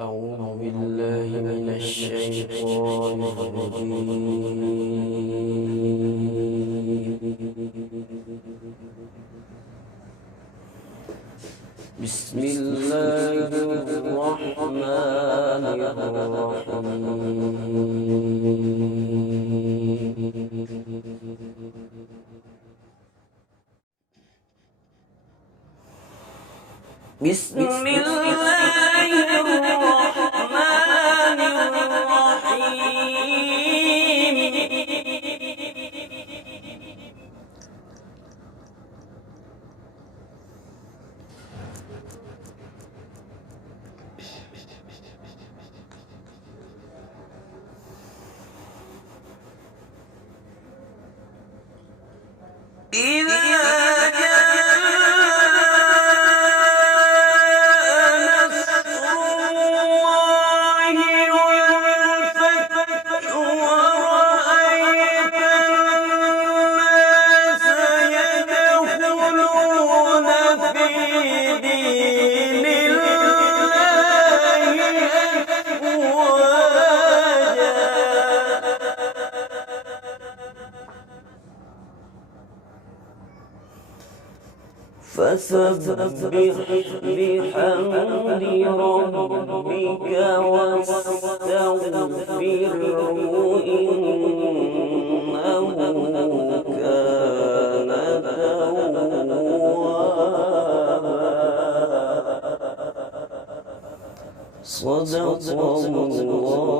أعوذ بالله من الشيطان الرجيم. بسم الله الرحمن الرحيم. بسم الله الرحمن الرحيم. إذا فسبح بحمد ربك واستغفره إنه كان توابا. صدق الله